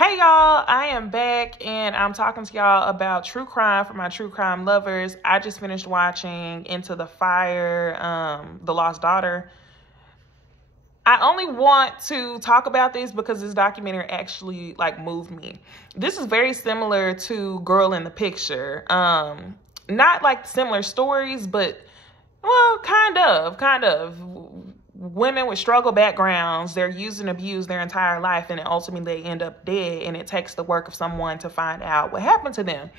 Hey y'all, I am back and I'm talking to y'all about true crime for my true crime lovers. I just finished watching Into the Fire, The Lost Daughter. I only want to talk about this because this documentary actually moved me. This is very similar to Girl in the Picture. Not like similar stories, but well, kind of. Women with struggle backgrounds, they're used and abused their entire life, and then ultimately they end up dead, and it takes the work of someone to find out what happened to them.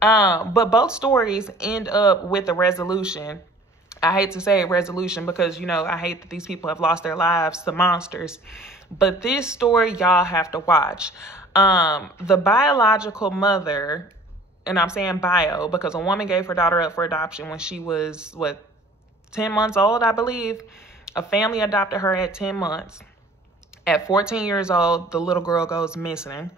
But both stories end up with a resolution. I hate to say resolution because, I hate that these people have lost their lives to monsters. But this story, y'all have to watch. The biological mother, and I'm saying bio because a woman gave her daughter up for adoption when she was, 10 months old, I believe. A family adopted her at 10 months. At 14 years old, the little girl goes missing.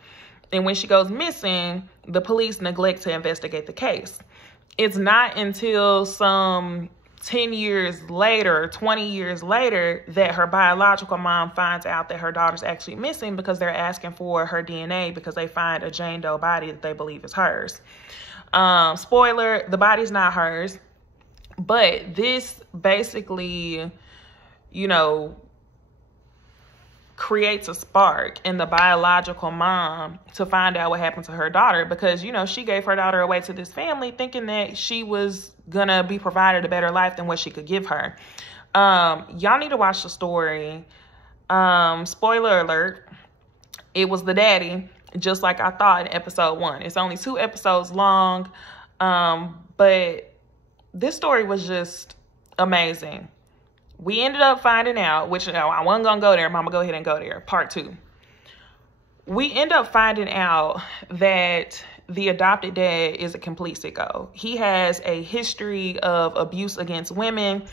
And when she goes missing, the police neglect to investigate the case. It's not until some 10 years later, 20 years later, that her biological mom finds out that her daughter's actually missing because they're asking for her DNA because they find a Jane Doe body that they believe is hers. Spoiler, the body's not hers. But this basically, creates a spark in the biological mom to find out what happened to her daughter because, she gave her daughter away to this family thinking that she was gonna be provided a better life than what she could give her. Y'all need to watch the story. Spoiler alert, it was the daddy, just like I thought in episode 1. It's only 2 episodes long, but this story was just amazing. We ended up finding out, which I wasn't going to go there. Mama, go ahead and go there. Part 2. We end up finding out that the adopted dad is a complete sicko. He has a history of abuse against women.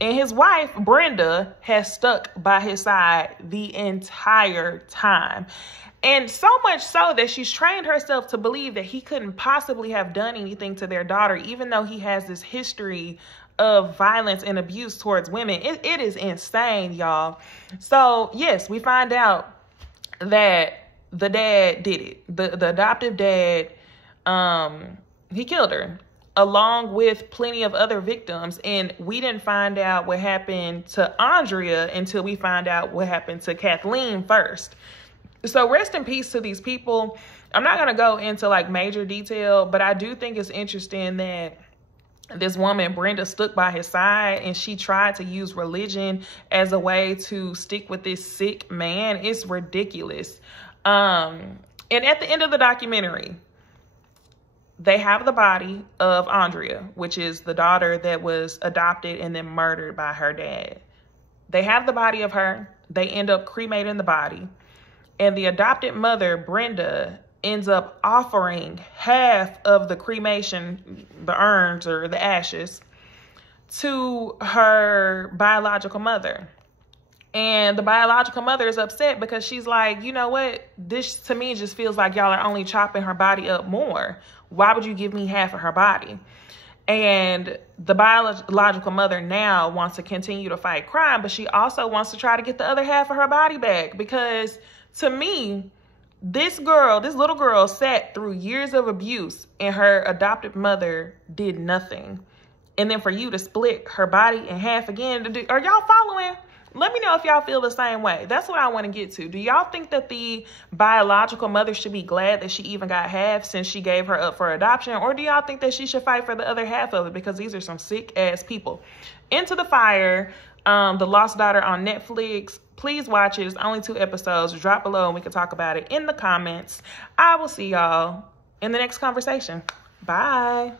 And his wife, Brenda, has stuck by his side the entire time. And so much so that she's trained herself to believe that he couldn't possibly have done anything to their daughter, even though he has this history of violence and abuse towards women. It is insane, y'all. So yes, we find out that the dad did it. The adoptive dad, he killed her along with plenty of other victims. And we didn't find out what happened to Aundria until we find out what happened to Kathleen first. So rest in peace to these people. I'm not going to go into major detail, but I do think it's interesting that this woman, Brenda, stuck by his side and she tried to use religion as a way to stick with this sick man. It's ridiculous. And at the end of the documentary, they have the body of Aundria, which is the daughter that was adopted and then murdered by her dad. They have the body of her. They end up cremating the body. And the adopted mother, Brenda, ends up offering half of the cremation, the urns or the ashes, to her biological mother. And the biological mother is upset because she's like, you know what? This to me just feels like y'all are only chopping her body up more. Why would you give me half of her body? And the biological mother now wants to continue to fight crime, but she also wants to try to get the other half of her body back because to me, this little girl sat through years of abuse and her adopted mother did nothing. And then for you to split her body in half again, are y'all following? Let me know if y'all feel the same way. That's what I want to get to. Do y'all think that the biological mother should be glad that she even got half since she gave her up for adoption? Or do y'all think that she should fight for the other half of it because these are some sick ass people? Into the Fire, The Lost Daughter on Netflix. Please watch it. It's only 2 episodes. Drop below and we can talk about it in the comments. I will see y'all in the next conversation. Bye.